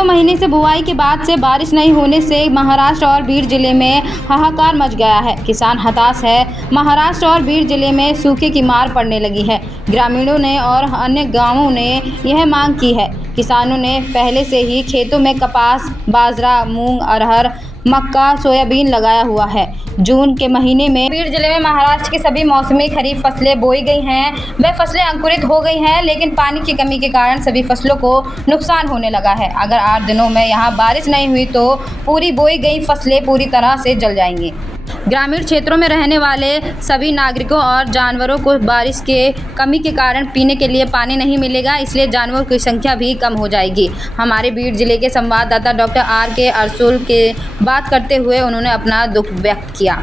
1-2 महीने से बुआई के बाद से बारिश नहीं होने से महाराष्ट्र और बीड जिले में हाहाकार मच गया है। किसान हताश है। महाराष्ट्र और बीड जिले में सूखे की मार पड़ने लगी है। ग्रामीणों ने और अन्य गांवों ने यह मांग की है। किसानों ने पहले से ही खेतों में कपास, बाजरा, मूंग, अरहर, मक्का, सोयाबीन लगाया हुआ है। जून के महीने में बीड जिले में महाराष्ट्र की सभी मौसमी खरीफ फसलें बोई गई हैं। वह फसलें अंकुरित हो गई हैं, लेकिन पानी की कमी के कारण सभी फसलों को नुकसान होने लगा है। अगर 8 दिनों में यहाँ बारिश नहीं हुई तो पूरी बोई गई फसलें पूरी तरह से जल जाएंगी। ग्रामीण क्षेत्रों में रहने वाले सभी नागरिकों और जानवरों को बारिश के कमी के कारण पीने के लिए पानी नहीं मिलेगा, इसलिए जानवरों की संख्या भी कम हो जाएगी। हमारे बीड जिले के संवाददाता डॉक्टर R.K. अरसुल के बात करते हुए उन्होंने अपना दुख व्यक्त किया।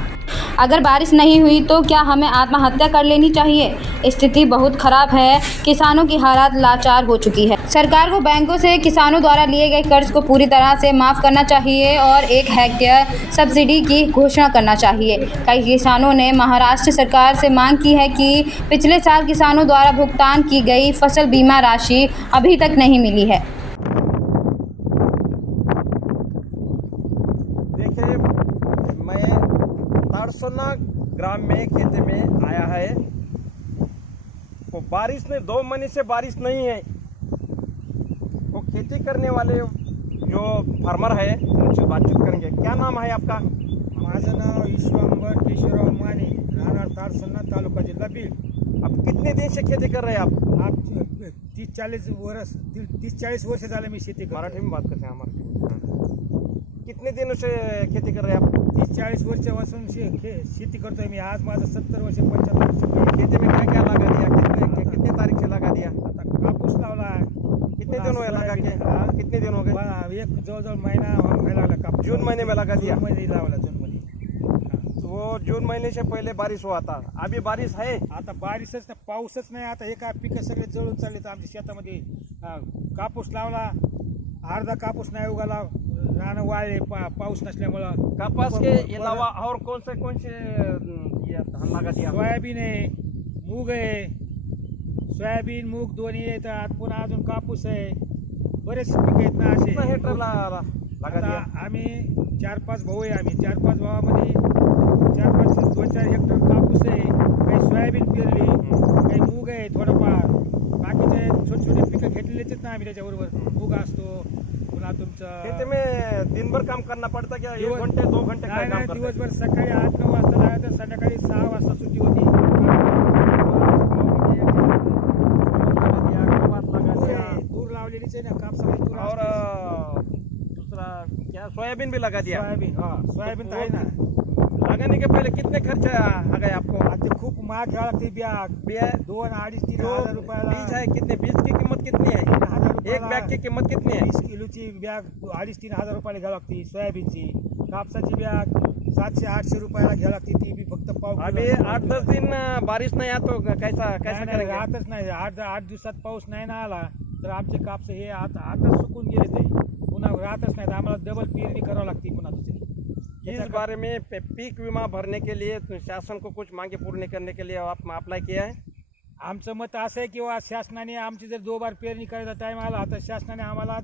अगर बारिश नहीं हुई तो क्या हमें आत्महत्या कर लेनी चाहिए? स्थिति बहुत खराब है। किसानों की हालत लाचार हो चुकी है। सरकार को बैंकों से किसानों द्वारा लिए गए कर्ज को पूरी तरह से माफ़ करना चाहिए और 1 हेक्टेयर सब्सिडी की घोषणा करना चाहिए। कई किसानों ने महाराष्ट्र सरकार से मांग की है कि पिछले साल किसानों द्वारा भुगतान की गई फसल बीमा राशि अभी तक नहीं मिली है। देखिए, मैं तारसोना ग्राम में खेती में आया है। वो बारिश ने 2 महीने से बारिश नहीं है। वो खेती करने वाले जो फार्मर है उनसे बातचीत करेंगे। क्या नाम है आपका? माझं नाव विश्वांबर केशवराव माने, राहणार तारसोना, तालुका जिल्हा बीड। अब कितने दिन से खेती कर रहे हैं आप? आप 30-40 वर्ष झाले मी शेती करतो। मराठी में बात करते हैं हमारे। कितने दिनों से खेती कर रहे हैं आप? 30-40 वर्षापासून शेती करतोय मी। आज माझं 70 वर्ष 75 वर्ष। खेती में क्या क्या लगा दिया? कितने तारीख से लगा दिया? आता कापूस लावला। कितने दिन हुए लगा के? कितने दिन हो गए? एक जवळजवळ महिना व्हायला लागला। कापूस जून महीने में लगा दिया। जून मध्ये लावला, जून मध्ये। तो वो जून महीने से पहले बारिश हुआ था। अभी बारिश है? आता बारिशच नाही, पाऊसच नाही। आता हे काय पिकं सगळे जळून चालले तर आमच्या शेतामध्ये। कापूस लावला, अर्धा कापूस नाही उगाला, रान वाळले पाऊस नसल्यामुळं। कपास के अलावा और कौन से ये धान लगा दिया? सोयाबीन आहे, मूग आहे, सोयाबीन मूग दोन्ही येतात, पुन्हा अजून कापूस आहे, बरेच पिकं आहेत ना असे। कितना हेक्टर लगा आता दिया? आम्ही 4-5 भाऊ आहे। आम्ही 4-5 भावामध्ये 4-5 2-4 हेक्टर कापूस आहे, काही सोयाबीन पेरली, काही मूग आहे थोडंफार, बाकीचे छोटे छोटे पिकं घेतलेलेच आहेत ना आम्ही त्याच्याबरोबर। मूग असतो, पुन्हा तुमचं खेती में दिन भर काम करना पड़ता क्या? 1 घंटे 2 घंटे नाही काम नाही, करते? दिवसभर सकाळी 8-9 वाजता लागायचं, संध्याकाळी 6 वाजता सुट्टी होती। तूर लावलेलीच आहे ना, कापसाची तूर और असते। दूसरा क्या सोयाबीन भी लगा दिया? सोयाबीन, सोयाबीन तर आहे ना। लगाने के पहले कितने खर्चे आ गए आपको? आता खूप महाग घ्यावं लागते बैग। 2-2.5-3 हजार रुपयाला। बीज है कितने? बीज की कीमत कितनी है? 3,000 एक रुपयाला। बैग की कीमत कितनी है? 20 किलोची बॅग 2.5-3 हजार रुपयाला घ्यावी लागते सोयाबीनची। कापसाची बॅग 700-800 रुपयाला घ्यावी लागते, ती बी फक्त पाव अभी किलो। 8-10 दिन बारिश नहीं आया तो कैसा नाही, करेंगे? राहतच नाही। 8 दिवसात पाऊस नाही ना आला तर आमचे कापस हे आता सुकून गेले, ते पुन्हा राहतच नाही। आम्हाला डबल पेरणी करावं लागते पुन्हा दुसरी। इस बारे में पीक बीमा भरने के लिए शासन को कुछ मांगे पूर्ण करने के लिए आप अप्लाई किया है? आमचं मत असं आहे की शासनाने आमची जर 2 बार पेरणी करायचा टाइम आला तर शासनाने आम्हाला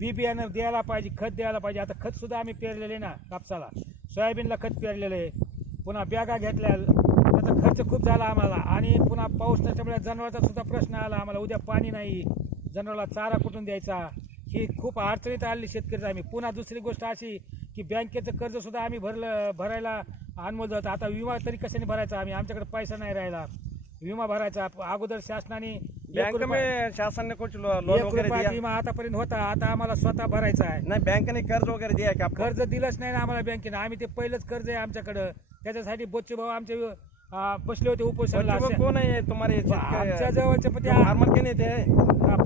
बी बियाणं द्यायला पाहिजे, खत द्यायला पाहिजे। आता खत सुद्धा आम्ही पेरलेले ना कापसाला, सोयाबीनला खत पेरलेलं आहे, पुन्हा बॅगा घेतल्या, त्याचा खर्च खूप झाला आम्हाला। आणि पुन्हा पाऊस नसल्यामुळे जनावरांचा सुद्धा प्रश्न आला आम्हाला। उद्या पाणी नाही, जनावराला चारा कुठून द्यायचा, ही खूप अडचणीत आलेली शेतकरी आम्ही। पुन्हा दुसरी गोष्ट अशी की बँकेचं कर्ज सुद्धा आम्ही भरायला अनमोल होतं। आता विमा तरी कशाने भरायचा आम्ही? आमच्याकडे पैसा नाही राहिला विमा भरायचा। अगोदर शासनाने बैंक में शासन ने कुछ लोन वगैरह दिया? विमा आतापर्यंत होता, आता आम्हाला स्वतः भरायचा आहे। नहीं, बैंक ने कर्ज वगैरह दिया क्या आपको? कर्ज दिलंच नाही ना आम्हाला बँकेने। आम्ही ते पहिलंच कर्ज आहे आमच्याकडं, त्याच्यासाठी बच्चू भाऊ आमचे बसले होते उपोषणाला। कौन है तुम्हारे आमच्या जवळचे पण ते फार्मर के नेते है?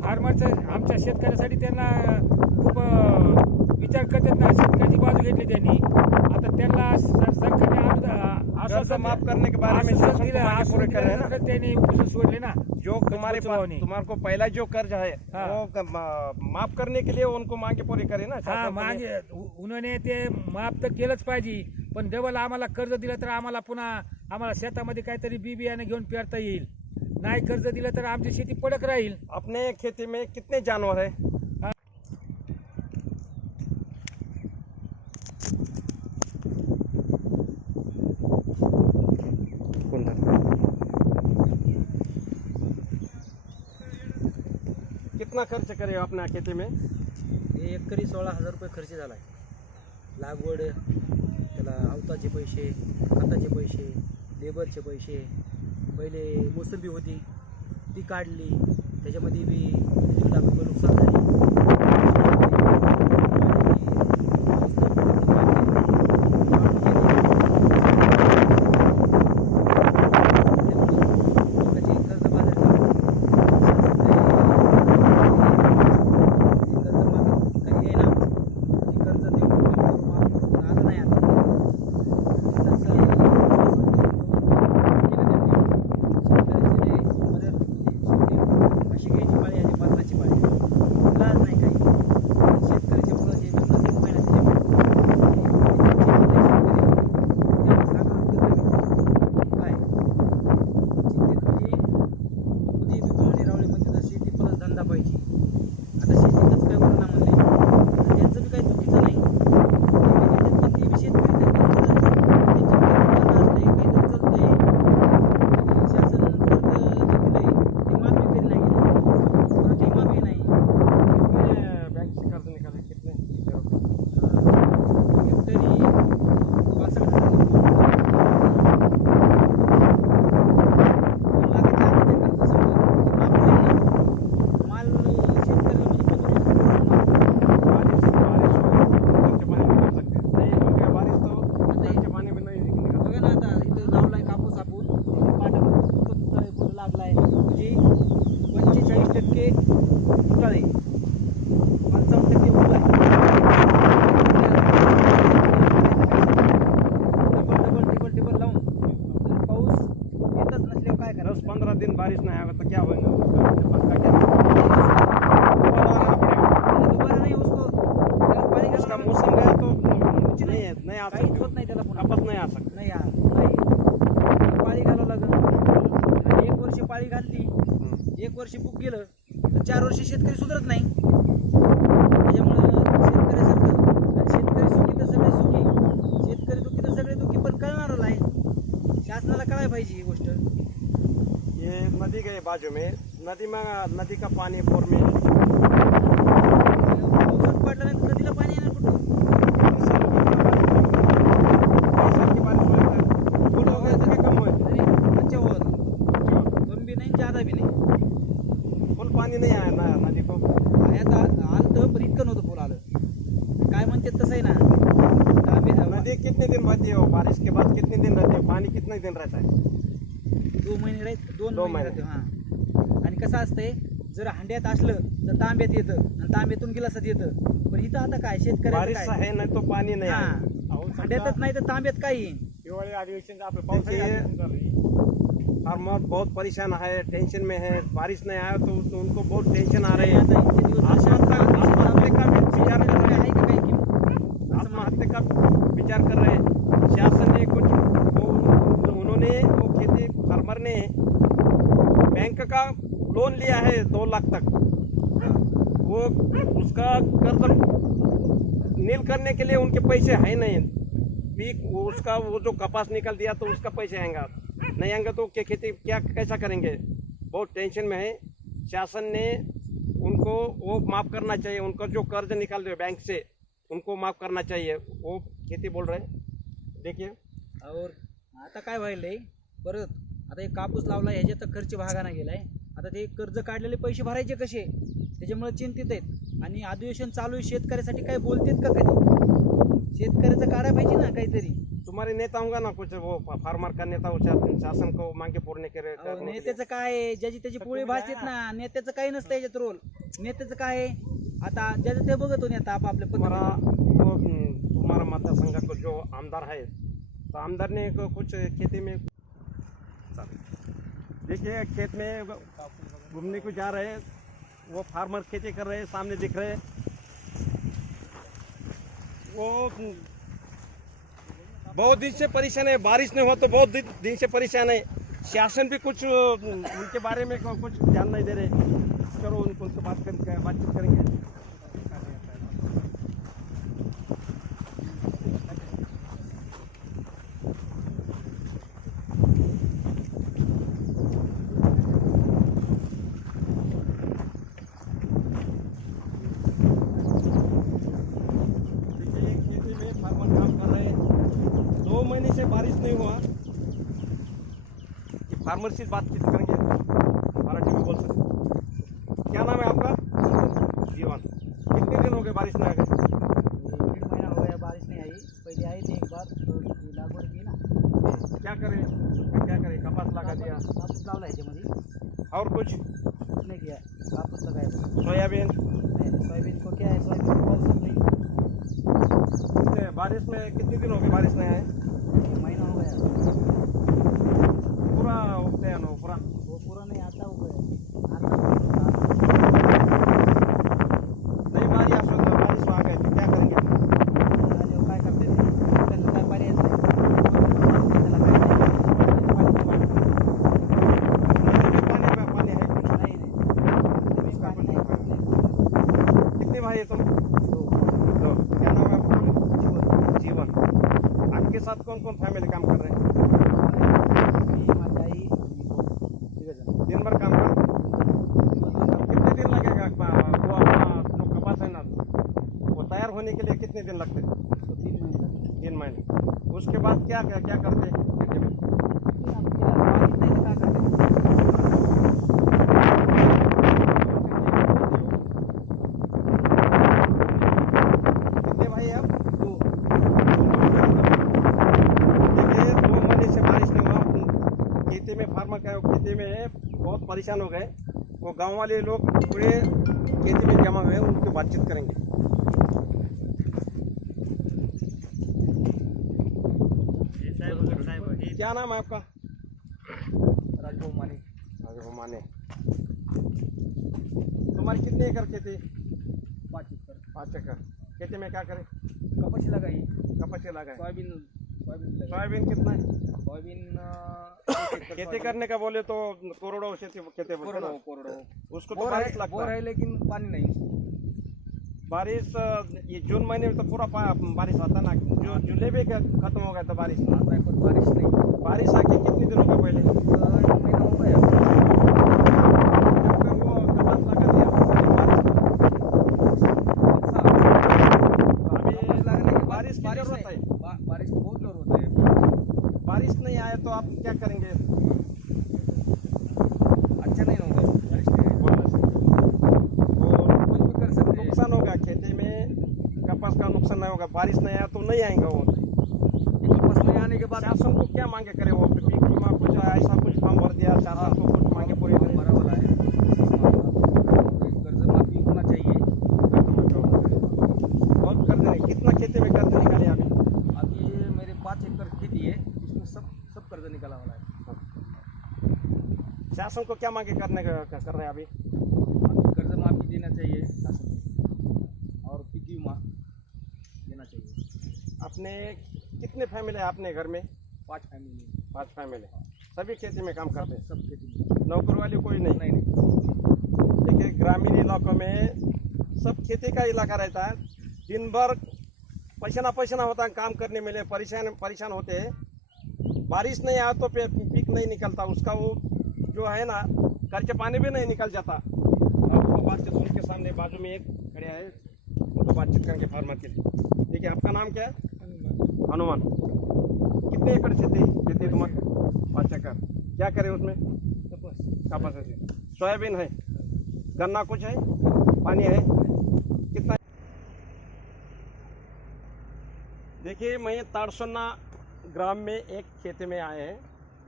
फार्मरचं आमच्या शेतकऱ्यासाठी त्यांना खूप विचार करतात ना, शेतकऱ्याची बाजू घेतली त्यांनी। आता त्यांना सरकारने कर्ज माफ करने के बारे में शासन को मांगे पूरे कर रहे हैं ना? त्यांनी उपोषण सोडले ना। जो तुम्हारे को पहला जो कर्ज है वो माफ करने के लिए उनको मांगे पूरी करे ना? हाँ, मागे उन्होंने ते माफ तर केलंच पाहिजे, पण डबल आम्हाला कर्ज दिलं तर आम्हाला पुन्हा आम्हाला शेतामध्ये काहीतरी बी बियाणे घेऊन पेरता येईल। नाही कर्ज दिलं तर आमची शेती पडक राहील। अपने खेती में कितने जानवर है? कितना खर्च करे अपना खेती में? हे एकरी 16,000 रुपये खर्च झाला आहे. लागवड, त्याला अवताचे पैसे, खताचे पैसे, लेबरचे पैसे. पहिले मोसंबी होती ती काढली, त्याच्यामध्ये बी 3 लाख रुपये नुकसान झाले. बारिश नहीं आएगा तो क्या होगा? उसका मौसम गया तो नहीं आ सकता, खपत नहीं आ सकता. नाही पाळी घालावं लागेल. आणि 1 वर्ष पाळी घालली, 1 वर्ष बुक गेलं तर 4 वर्ष शेतकरी सुधरत नाही. त्याच्यामुळं शेतकऱ्यासारखं, आणि शेतकरी सुखी तर सगळे सुखी, शेतकरी दुखी तर सगळे दुखी, पण कळणारच आहे. शासनाला कळायला पाहिजे ही गोष्ट. ये नदी गए बाजू में, नदी में नदी का पानी बोर में पावसात पडला नाही तर नदीला पाणी येणार कुठं? बरसात की बारिश में फुल हो गए थे कम हुए, तरी अच्छा होत, कम बी नाही ज्यादा बी नाही. फुल पानी नहीं आया ना नदी को. आता आलं पण इतकं नव्हतं फुल आलं. काय म्हणतात तसं आहे ना. नदी कितने दिन बहती है? बारिश के बाद कितने दिन रहती है? पानी कितने दिन रहता है? 2 महिने राहत, 2 2 महिने महिने. राहते. हां. आणि कसं असतंय, जर हांड्यात असलं तर तांब्यात येतं आणि तांब्यातून गिलासात येतं. पण इथं आता काय शेतकऱ्याचं बारिश काय? है नहीं तो पानी नहीं आया. हां. हांड्यातच नाही तर तांब्यात काही. हिवाळी अधिवेशन आपलं फार्मर बहुत परेशान है, टेंशन में है. बारिश नहीं आया तो उनको बहुत टेंशन आ रही है. आता इतके दिवस आत्महत्या का भी विचार कर रहे आहे हैं. का काही की आत्महत्या का विचार कर रहे हैं. शासन ने कुछ उन्होंने वो खेती फार्मर ने बैंक का लोन लिया है 2 लाख तक. वो उसका कर्ज नील करने के लिए उनके पैसे है नहीं. उसका वो जो कपास निकल दिया तो उसका पैसे आएगा, नहीं आएंगे तो क्या खेती क्या कैसा करेंगे? बहुत टेंशन में है. शासन ने उनको वो माफ़ करना चाहिए. उनका जो कर्ज निकाल दे बैंक से उनको माफ़ करना चाहिए. वो खेती बोल रहे हैं. देखिए और आता काय व्हायलंय परत, आता एक कापूस लावला ह्याच्यात तर खर्च भागाना गेलाय. आता ते कर्ज काढलेले पैसे भरायचे कसे, त्याच्यामुळे चिंतित आहेत. आणि अधिवेशन चालू आहे, शेतकऱ्यासाठी काय बोलतेत का कधी? शेतकऱ्याचं काढायला पाहिजे ना काहीतरी. तुम्हारे नेता होगा ना कुछ, वो फार्मर का नेता हो, शासन को मांगे पूर्ण करने के लिए. नेत्याचं काय आहे, ज्याची त्याची पोळी भाजतात ना. नेत्याचं काही नसतं याच्यात रोल. नेत्याचं काय आहे, आता ज्याचं ते बघतो नेता आपापल्या तुम्हारा मतदारसंघ को जो आमदार है, तो आमदार ने कुछ खेती में, देखिए खेत में घूमने को जा रहे हैं, वो फार्मर खेती कर रहे हैं, सामने दिख रहे हैं. वो बहुत दिन से परेशान है. बारिश नहीं हुआ तो बहुत दिन से परेशान है. शासन भी कुछ उनके बारे में कुछ ध्यान नहीं दे रहे. चलो उनसे बातचीत करेंगे. फार्मर से बातचीत करेंगे, मराठी में बोल सकते। क्या नाम है आपका? जीवन। कितने दिन हो गए बारिश नहीं आ गई? 1.5 महीना हो गया बारिश नहीं आई। पहले आई थी एक बार तो लागवड की ना, क्या करें कपास लगा दिया कापूस लावला ह्याच्यामध्ये, और कुछ नाही किया, कापूस लगाया। सोयाबीन? सोयाबीन को क्या है, सोयाबीन को पाऊस नहीं, बारिश में कितने दिन हो गए बारिश नहीं आए? 1 महीना हो गया। पूरा उगते हैं ना पूरा? वो पूरा नहीं आता हो गया, नहीं बारिश आ गए तो क्या करेंगे? काय करते ते? त्यांना काय पर्याय नाही, त्याला काय पानी है कुछ? नाही, नाही पाणी नाही। कितने भाई है तुम? दो। क्या नाम है आपका? जीवन। जीवन। आपके साथ कौन कौन फैमिली काम कर रहे हैं? मी, माझी आई, तिघजण। दिन भर काम कर? कितने दिन लगेगा वो अपना जो कपास है ना वो तैयार होने के लिए कितने दिन लगते हैं? तो 3 महीने लगते। 3 महीने। उसके बाद क्या क्या करते हैं खेती में? पाणी नाही तर काय करते? कितने भाई हैं आप? 2। देखिए 2 महीने से बारिश नहीं हुआ, खेती में फार्मर का खेती में बहुत परेशान हो गए। वो गांव वाले लोग पूरे खेती में जमा हुए, उनकी बातचीत करेंगे। क्या नाम है आपका? राजभाऊ माने। माने। तुम्हारी कितने एकड़ खेती? 5 एकर। 5 एकड़। खेती में क्या करें? कपाशी लगाई, कपास लगाए। सोयाबीन लगाई। सोयाबीन कितना है? सोयाबीन खेती करने का बोले तो करोड़ों खेती बोलते हैं ना। कोरडो उसको तो बारिश लगता बोर है। है लेकिन पानी नहीं। बारिश ये जून महीने में तो पूरा बारिश आता है ना, जो जुलाई भी खत्म हो गया था बारिश। आता है पर बारिश नहीं। बारिश आके कितने दिनों का पहले? 1 महीना हो गया। जब तक वो कपास लगा दिया अभी लगने के बाद बारिश की जरूरत है। बारिश की बहुत जरूरत है। बारिश नहीं आए तो आप क्या करेंगे? अच्छा नहीं होगा बारिश नहीं आए। कुछ भी कर सकते हैं। नुकसान होगा खेती में, कपास का नुकसान नहीं होगा। बारिश नहीं आया तो नहीं आएगा वो। कपास नहीं आने के बाद शासन को क्या मांगे करे? वो पीक बीमा कुछ ऐसा कुछ फॉर्म भर दिया, शासन को कुछ मांगे पूरी करे। भरा वाला है, कर्ज माफी होना चाहिए। बहुत कर्ज नहीं, कितना खेती में कर्ज निकाले अभी? अभी मेरे 5 एकड़ खेती है, इसमें सब कर्ज निकाला वाला है। शासन को क्या मांगे कर रहे हैं अभी? कर्ज माफी देना चाहिए शासन से, और पीक बीमा देना चाहिए। अपने कितने फैमिली है अपने घर में? 5 फैमिली। 5 फैमिली। सभी खेती में काम करते हैं? सब खेती में। नौकर वाले कोई नहीं? नहीं। देखिए ग्रामीण इलाकों में सब खेती का इलाका रहता है। दिन भर पसीना होता है काम करने में, परेशान होते हैं। बारिश नहीं आया तो पीक नहीं निकलता, उसका वो जो है ना खर्च पानी भी नहीं निकल जाता। आपको बातचीत उनके सामने बाजू में एक खड़े है, उनको बातचीत करेंगे फार्मर के लिए। देखिए आपका नाम क्या है? हनुमान। कितने एकड़ खेती तुम्हारे? 5 एकड़। क्या करें उसमें? कपास है, सोयाबीन है, गन्ना कुछ है, पानी है कितना? देखिए मैं तारसोना ग्राम में एक खेती में आए हैं,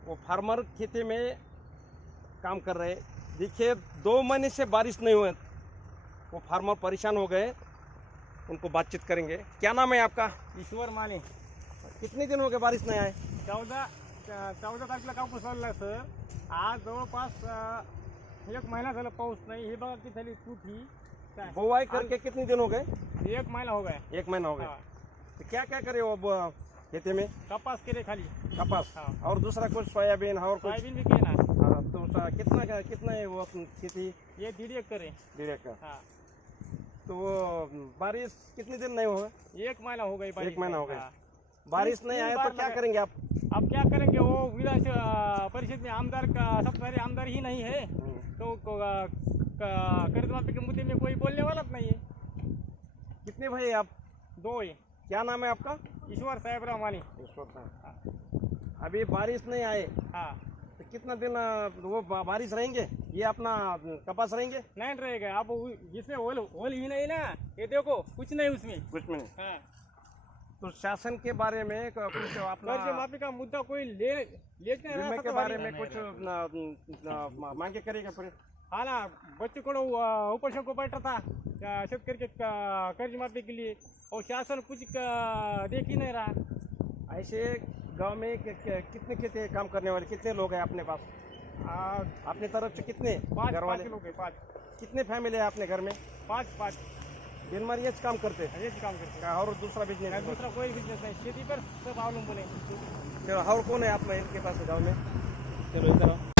वो फार्मर खेती में काम कर रहे हैं। देखिए 2 महीने से बारिश नहीं हुए, वो फार्मर परेशान हो गए, उनको बातचीत करेंगे। क्या नाम है आपका? ईश्वर माने। कितने दिन हो गए बारिश नहीं आए? 14 तारखेला कापूस लावला सर. आज जवळपास 1 महिना झाला पाऊस नाही. हे बघा किती झाली तुठी काय बुआई करके कितने दिन हो गए? 1 महिना हो गया. 1 महीना हो गया। हाँ. तो क्या क्या करे वो खेती में? कपास केले खाली. कपास हाँ. और दूसरा कुछ सोयाबीन और कुछ? सोयाबीन भी केला. हाँ, तो कितना है वो खेती? ये 1.5 एकर है. धीरे का। हाँ. तो वो बारिश कितने दिन नहीं हुआ? 1 महीना हो गई. 1 महीना हो गया। हाँ. बारिश नहीं आया तो क्या करेंगे आप? अब क्या करेंगे? वो विधान परिषद में आमदार का सब सारे आमदार ही नहीं है, तो कर्ज माफी के मुद्दे में कोई बोलने वाला नहीं है. कितने भाई आप? 2 है. क्या नाम है आपका? ईश्वर साहेबराव माने. ईश्वर साहब। अभी बारिश नहीं आए हाँ. तो कितना दिन वो बारिश रहेंगे, ये अपना कपास रहेंगे? नहीं रहेगा। आप जिसमें होल ही नहीं ना, ये देखो कुछ नहीं उसमें। कुछ में नहीं। हाँ। तो शासन के बारे में कुछ अपना कर्ज माफी का मुद्दा कोई ले नहीं रहा बीमा के था बारे तो में कुछ मांगे करेगा फिर? हाँ ना, बच्चों को उपोषण को बैठा था शेतकरी के कर्ज माफी के लिए, और शासन कुछ देख ही नहीं रहा। ऐसे गांव में कितने खेते काम करने वाले कितने लोग हैं अपने पास? अपने तरफ से कितने घर वाले? 5 लोग हैं, 5 कितने फैमिली है अपने घर में? 5 दिन भर ये काम करते हैं ये काम करते हैं। और दूसरा बिजनेस? दूसरा कोई बिजनेस नहीं, खेती पर सब अवलंबन है। और कौन है अपना इनके पास गाँव में? चलो इधर आओ।